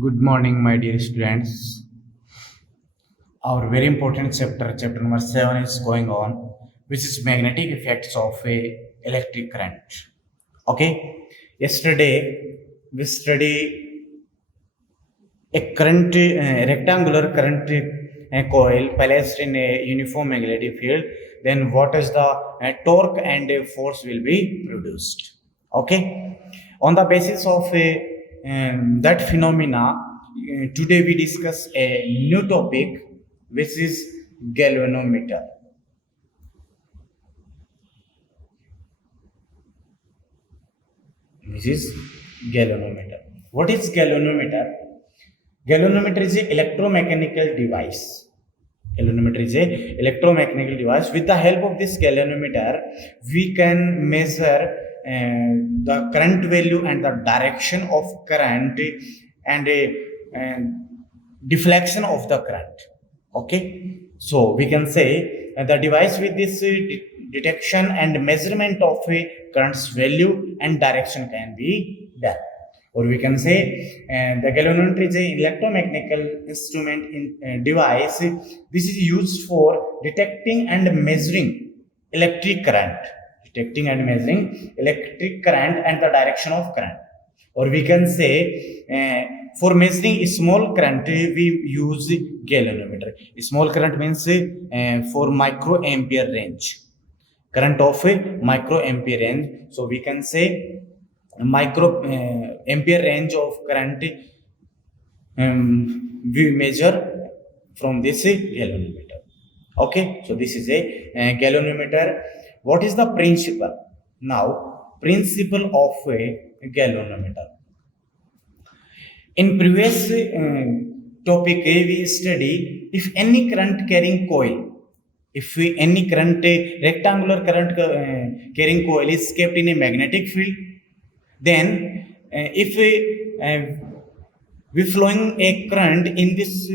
Good morning, my dear students. Our very important chapter number 7 is going on, which is magnetic effects of a electric current. Okay, yesterday we study a current, rectangular current coil placed in a uniform magnetic field. Then what is the torque and force will be produced? Okay, on the basis of that phenomena, today we discuss a new topic, which is galvanometer. Which is galvanometer. What is galvanometer? Galvanometer is an electromechanical device. Galvanometer is a electromechanical device. With the help of this galvanometer, we can measure the current value and the direction of current and deflection of the current. Okay, so we can say the device with this detection and measurement of a current's value and direction can be done. Or we can say the galvanometer is an electromechanical instrument in device. This is used for detecting and measuring electric current, and the direction of current. Or we can say for measuring small current we use galvanometer. Small current means for microampere range, current of microampere range. So we can say micro ampere range of current we measure from this galvanometer. Okay, so this is a galvanometer. What is the principle? Now, principle of a galvanometer. In previous topic, we study if any current carrying coil, any current rectangular current carrying coil is kept in a magnetic field, then if we flowing a current in this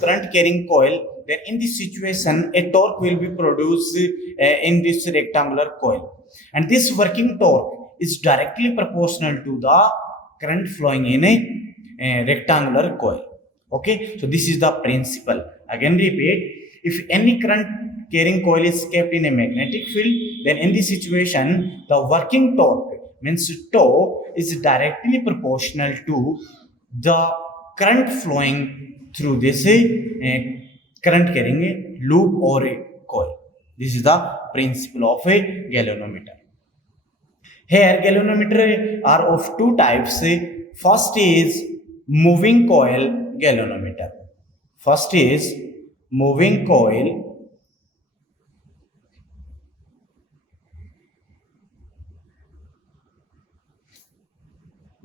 current carrying coil, then in this situation a torque will be produced in this rectangular coil, and this working torque is directly proportional to the current flowing in a rectangular coil. Okay, so this is the principle. Again repeat, if any current carrying coil is kept in a magnetic field, then in this situation the working torque means tau is directly proportional to the current flowing through this current carrying a loop or a coil. This is the principle of a galvanometer. Here galvanometer are of two types. First is moving coil galvanometer. First is moving coil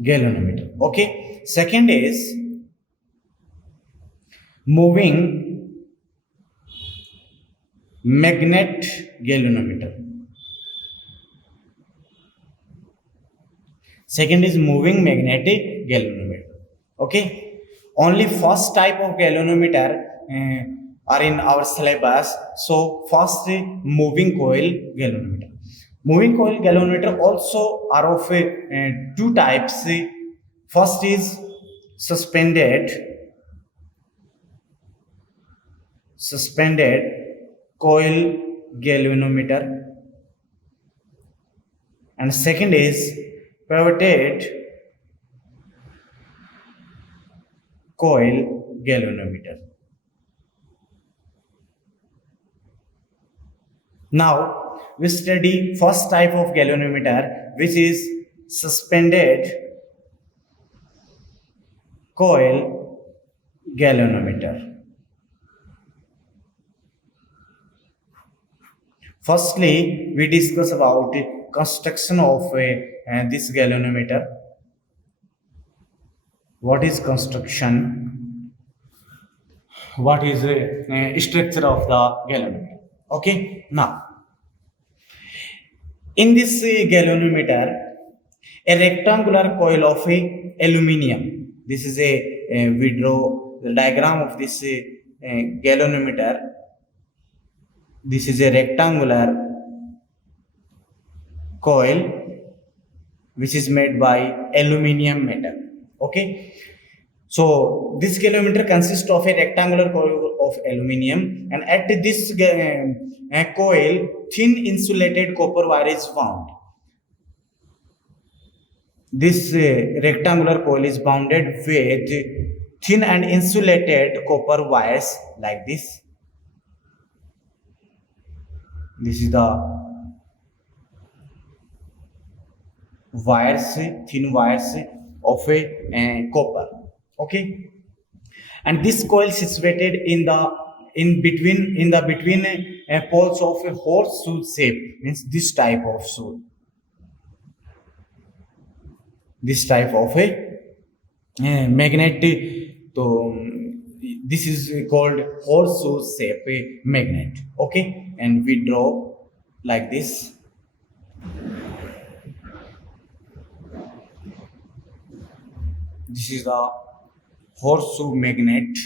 galvanometer. Okay, second is moving magnet galvanometer. Second is moving magnetic galvanometer. Okay, only first type of galvanometer are in our syllabus. So first moving coil galvanometer. Moving coil galvanometer also are of two types. First is suspended coil galvanometer, and second is pivoted coil galvanometer. Now we study first type of galvanometer, which is suspended coil galvanometer. Firstly, we discuss about construction of this galvanometer. What is construction? What is structure of the galvanometer? Okay, now in this galvanometer, a rectangular coil of aluminium. This is we draw the diagram of this galvanometer. This is a rectangular coil which is made by aluminium metal. Okay, So this galvanometer consists of a rectangular coil of aluminium, and at this coil, thin insulated copper wire is wound. This rectangular coil is bounded with thin and insulated copper wires like this. This is the wires, thin wires of a copper. Okay, and this coil situated in the between poles of a horseshoe shape, means this type of shoe, this type of a magnet. So this is called horseshoe shape magnet. Okay, and we draw like this. This is the horseshoe magnet.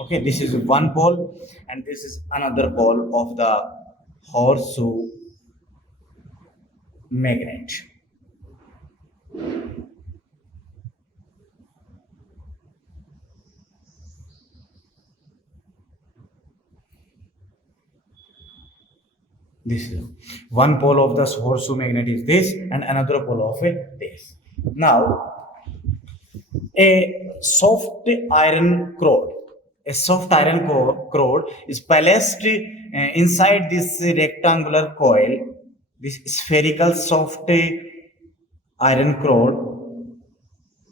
Okay, this is one pole and this is another pole of the horseshoe magnet. This is one pole of the horseshoe magnet is this, and another pole of it this. Now, a soft iron rod, is placed inside this rectangular coil. This spherical soft iron rod.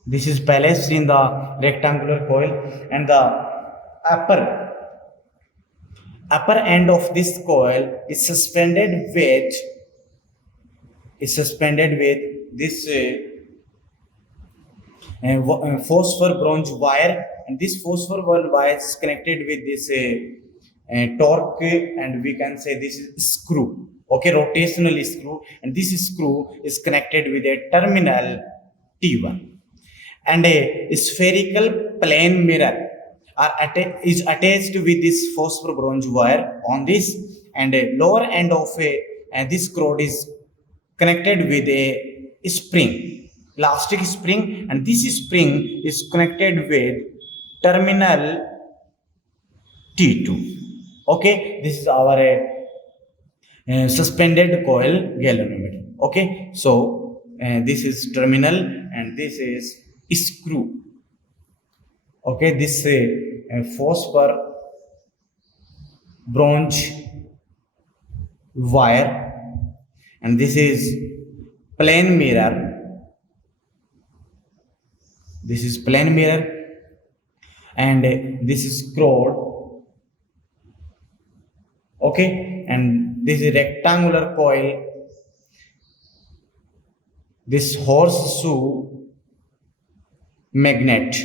This is placed in the rectangular coil, and the upper end of this coil is suspended with this phosphor bronze wire, and this phosphor wire is connected with this torque, and we can say this is screw. Okay, rotational screw, and this screw is connected with a terminal T1, and a spherical plane mirror is attached with this phosphor bronze wire on this, and a lower end of this rod is connected with a spring, elastic spring, and this spring is connected with terminal T2. Okay, this is our suspended coil galvanometer. Okay, so this is terminal and this is screw. Okay, this phosphor bronze wire, and this is plane mirror. This is plane mirror, and this is rod. Okay, and this is rectangular coil. This horseshoe magnet.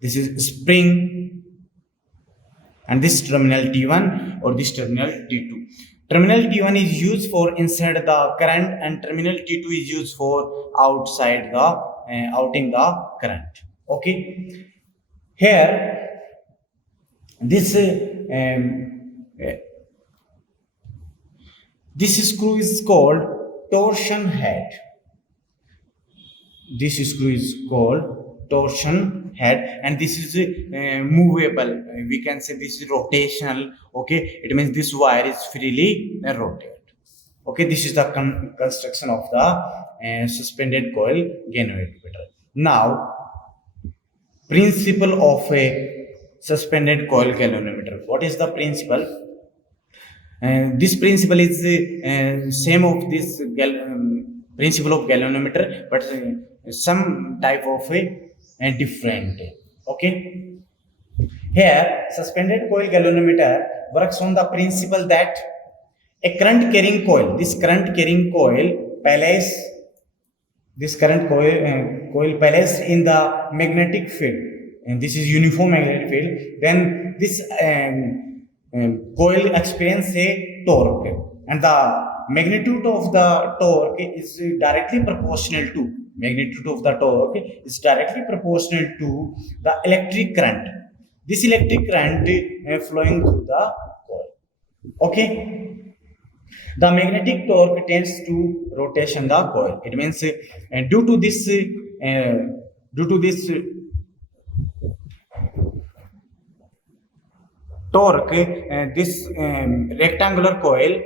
This is spring, and this terminal T1 or this terminal T2. Terminal T1 is used for inside the current, and terminal T2 is used for outside the outing the current. Okay, here this screw is called torsion head. This screw is called torsion head, and this is movable. We can say this is rotational. Okay, it means this wire is freely rotated. Okay, this is the construction of the suspended coil galvanometer. Now, principle of a suspended coil galvanometer. What is the principle? This principle is same of this principle of galvanometer, but some type of a different. Okay, here suspended coil galvanometer works on the principle that a current carrying coil, this current coil placed in the magnetic field, and this is uniform magnetic field, then this coil experience a torque, and the magnitude of the torque is directly proportional to the electric current. This electric current flowing through the coil. Okay, The magnetic torque tends to rotation the coil. It means due to this torque, this rectangular coil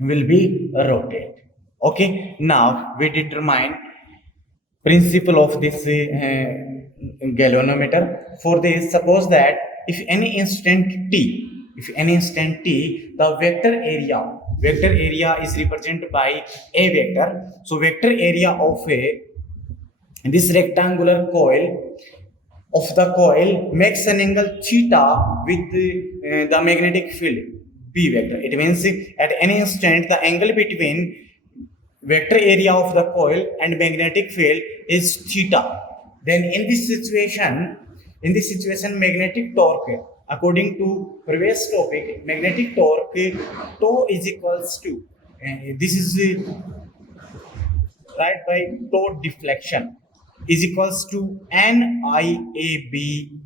will be rotated. Okay, now we determine principle of this galvanometer. For this, suppose that if any instant t, the vector area is represented by a vector. So vector area of this rectangular coil of the coil makes an angle theta with the magnetic field b vector. It means at any instant the angle between vector area of the coil and magnetic field is theta. Then in this situation magnetic torque, according to previous topic, magnetic torque tau is equals to this is right by tau deflection is equals to NIAB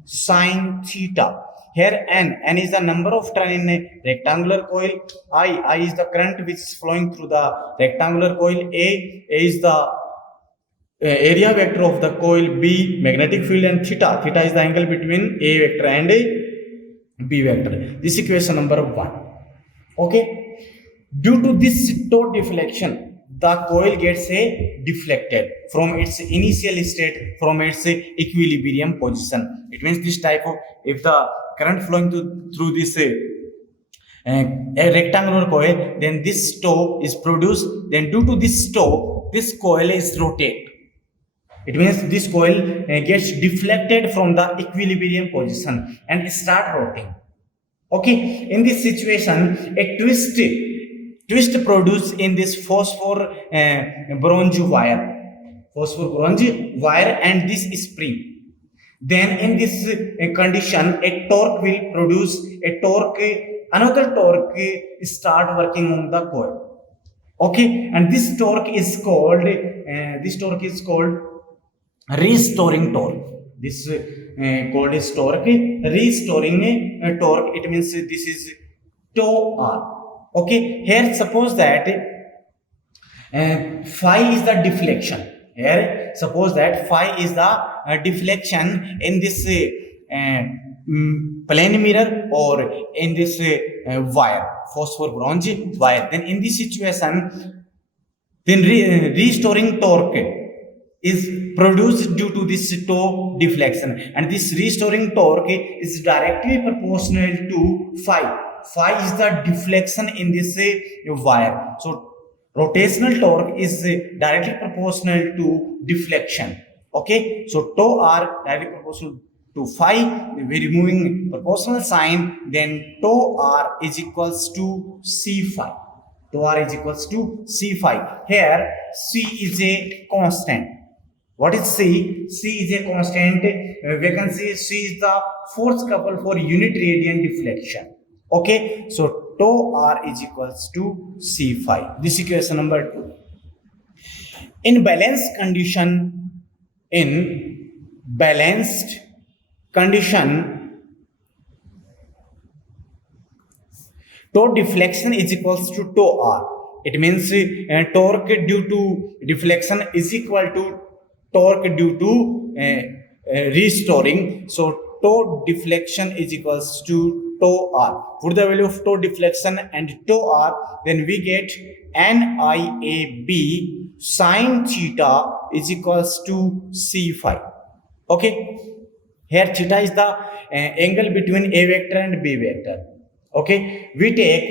sine theta. Here n is the number of turn in a rectangular coil, I is the current which is flowing through the rectangular coil, A is the area vector of the coil, B magnetic field, and theta is the angle between A vector and B vector. This equation number 1. Okay, due to this tau deflection, the coil gets deflected from its initial state, from its equilibrium position. It means this type of, if the current flowing through this a rectangular coil, then this tau is produced. Then due to this tau, this coil is rotated. It means this coil gets deflected from the equilibrium position and start rotating. Okay, in this situation, a twist produced in this phosphor bronze wire and this spring. Then in this condition, a torque will produce another torque start working on the coil. Okay, and this torque is called restoring torque. This called is torque, restoring torque. It means this is tau r. Okay, here suppose that phi is the deflection. Here suppose that phi is the deflection in this plane mirror or in this wire, phosphor bronze wire. Then in this situation, then restoring torque is produced due to this tau deflection, and this restoring torque is directly proportional to phi. Phi is the deflection in this wire. So rotational torque is directly proportional to deflection. Okay, so tau r directly proportional to phi. We removing proportional sign, then tau r is equals to c phi. Tau r is equals to c phi. Here c is a constant. What is C? C is a constant. We can say C is the force couple for unit radian deflection. Okay, so tau r is equals to c phi. This equation number 2. In balanced condition, tau deflection is equals to tau r. It means torque due to deflection is equal to torque due to restoring. So tau deflection is equals to tau r. Put the value of tau deflection and tau r, then we get NIAB sine theta is equals to c phi. Okay, here theta is the angle between A vector and B vector. Okay, we take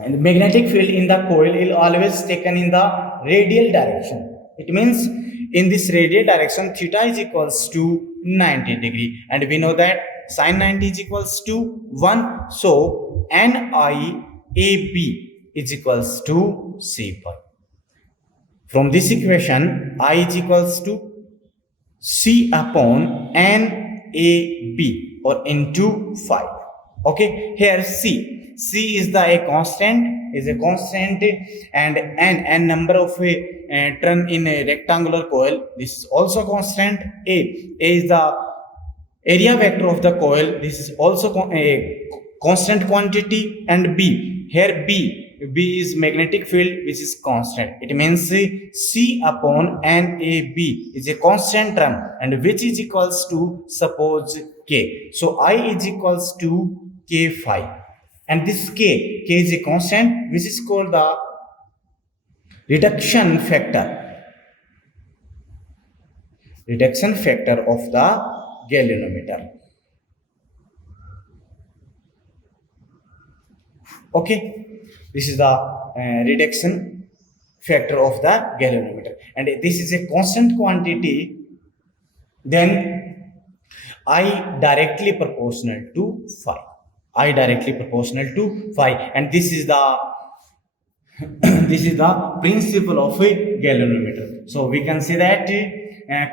the magnetic field in the coil is always taken in the radial direction. It means in this radial direction, theta is equals to 90 degree, and we know that sine 90 is equals to 1. So NIAB is equals to c phi. From this equation, I is equals to c upon NAB or into phi. Okay, here C is the a constant, and n number of turn in a rectangular coil. This is also constant. A is the area vector of the coil. This is also constant quantity, and B. Here B is magnetic field which is constant. It means C upon NAB is a constant term, and which is equals to, suppose, K. So I is equals to K phi, and this K is a constant which is called the reduction factor of the galvanometer. Okay, this is the reduction factor of the galvanometer, and this is a constant quantity. Then I directly proportional to phi. And this is the this is the principle of a galvanometer. So we can say that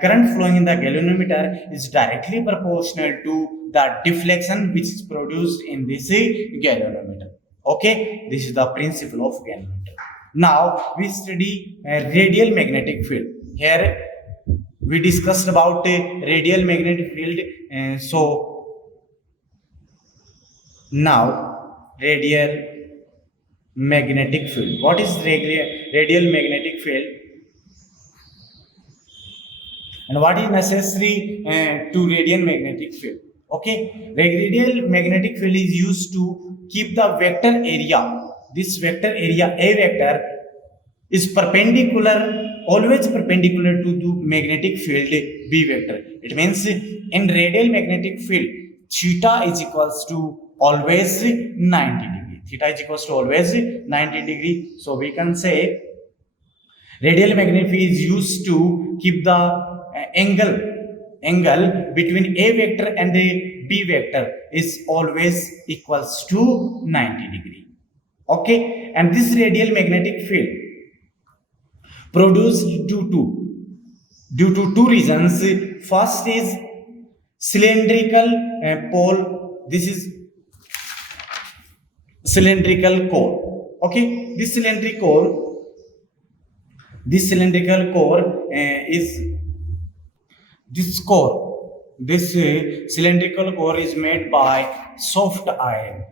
current flowing in the galvanometer is directly proportional to the deflection which is produced in this galvanometer. Okay, this is the principle of galvanometer. Now we study radial magnetic field. Here we discussed about radial magnetic field. So now radial magnetic field. What is radial magnetic field, and what is necessary to radial magnetic field? Okay, radial magnetic field is used to keep the vector area. This vector area, A vector, is always perpendicular to the magnetic field B vector. It means in radial magnetic field, theta is equals to always 90 degree. Theta is equals to always 90 degree. So we can say radial magnetic field is used to keep the angle between A vector and the B vector is always equals to 90 degree. Okay, and this radial magnetic field produced due to two reasons. First is cylindrical pole. This is cylindrical core. Okay, this cylindrical core is this core. This cylindrical core is made by soft iron.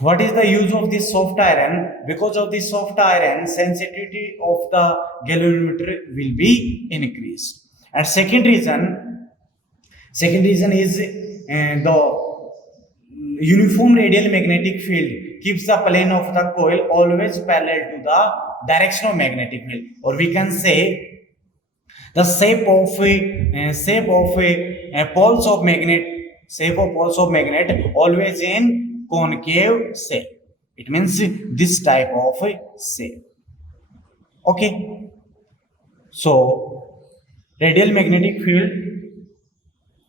What is the use of this soft iron? Because of this soft iron, sensitivity of the galvanometer will be increased. And second reason is the uniform radial magnetic field keeps the plane of the coil always parallel to the direction of magnetic field, or we can say the shape of poles of magnet always in concave shape. It means this type of shape. Okay, so radial magnetic field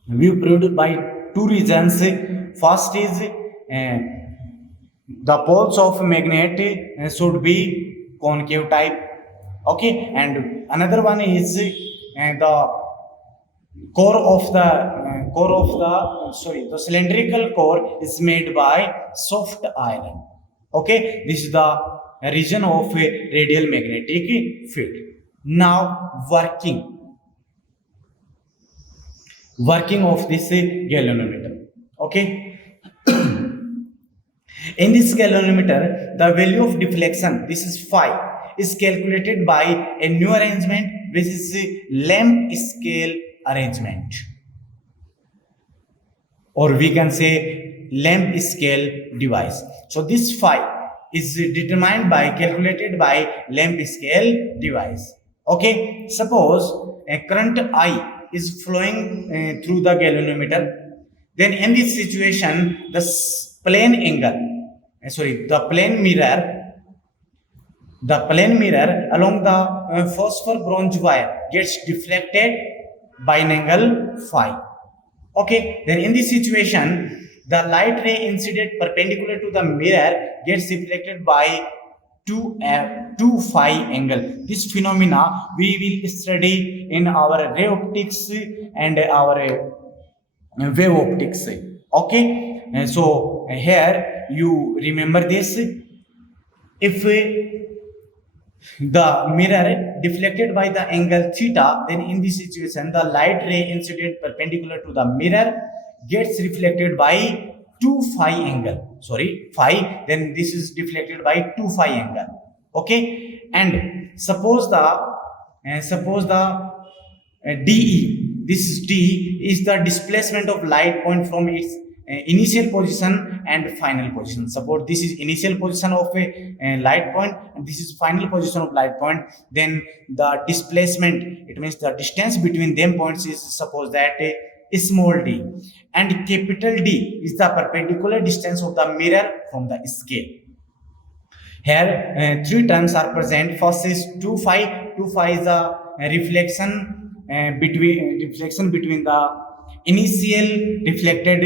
we produced by two reasons. First is the poles of magnet should be concave type. Okay, and another one is the the cylindrical core is made by soft iron. Okay, this is the region of a radial magnetic field. Now working of this galvanometer. Okay, in this galvanometer, the value of deflection, this is phi, is calculated by a new arrangement which is a lamp scale arrangement, or we can say lamp scale device. So this phi is calculated by lamp scale device. Okay, suppose a current I is flowing through the galvanometer. Then in this situation, the plane mirror along the phosphor bronze wire gets deflected by an angle phi. Okay, then in this situation, the light ray incident perpendicular to the mirror gets reflected by 2 phi angle. This phenomena we will study in our ray optics and our wave optics. Okay, and so here you remember this. If the mirror deflected by the angle theta, then in this situation the light ray incident perpendicular to the mirror gets reflected by 2 phi angle. Sorry, phi. Then this is deflected by 2 phi angle. Okay, and suppose the DE. This D is the displacement of light point from its initial position and final position. Suppose this is initial position of a light point and this is final position of light point. Then the displacement, it means the distance between them points, is suppose that small d, and capital D is the perpendicular distance of the mirror from the scale. Here three terms are present. First is 2 phi. 2 phi is the reflection between the initial reflected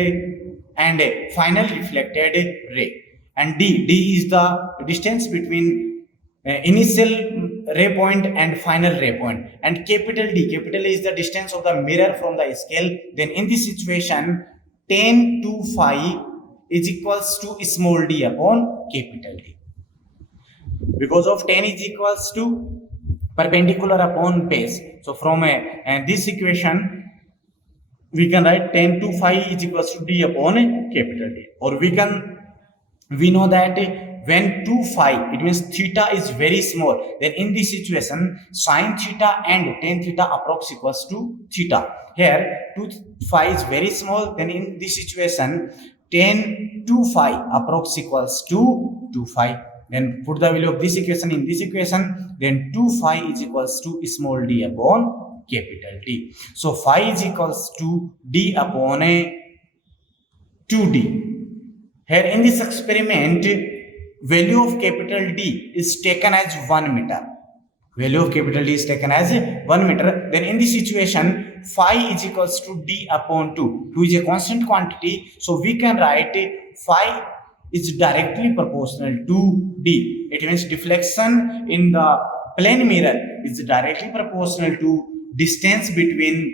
and final reflected ray, and D is the distance between initial ray point and final ray point, and capital D is the distance of the mirror from the scale. Then in this situation, tan 2 phi is equals to small d upon capital D. Because of tan is equals to perpendicular upon base. So from this equation, we can write tan 2 phi is equals to d upon capital D. Or we know that when 2 phi, it means theta is very small, then in this situation, sin theta and tan theta approx equals to theta. Here 2 phi is very small, then in this situation, tan 2 phi approx equals to 2 phi. Then put the value of this equation in this equation, then 2 phi is equals to small d upon capital D. So phi is equals to d upon 2d. Here in this experiment, value of capital D is taken as 1 meter. Value of capital D is taken as 1 meter. Then in this situation, phi is equals to d upon 2. 2 is a constant quantity, so we can write phi is directly proportional to D. It means deflection in the plane mirror is directly proportional to distance between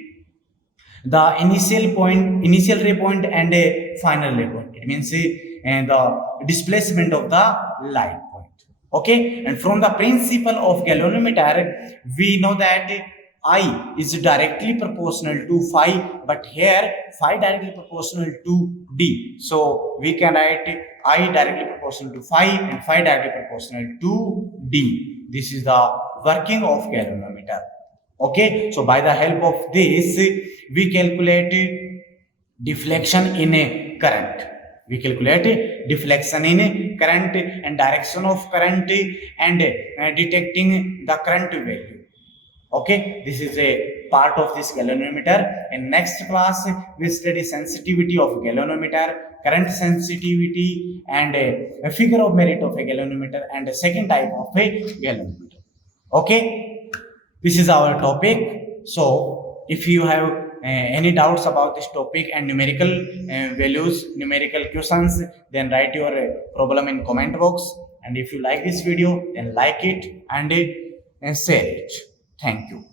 the initial ray point and a final ray point. It means the displacement of the light point. Okay, and from the principle of galvanometer, we know that I is directly proportional to phi, but here phi directly proportional to D. So we can write I directly proportional to phi and phi directly proportional to D. This is the working of galvanometer. Okay, so by the help of this, we calculate deflection in a current. We calculate deflection in a current and direction of current and detecting the current value. Okay, this is a part of this galvanometer. In next class, we study sensitivity of galvanometer, current sensitivity, and a figure of merit of a galvanometer, and a second type of a galvanometer. Okay, this is our topic. So if you have any doubts about this topic and numerical values, numerical questions, then write your problem in comment box. And if you like this video, then like it and share it. Thank you.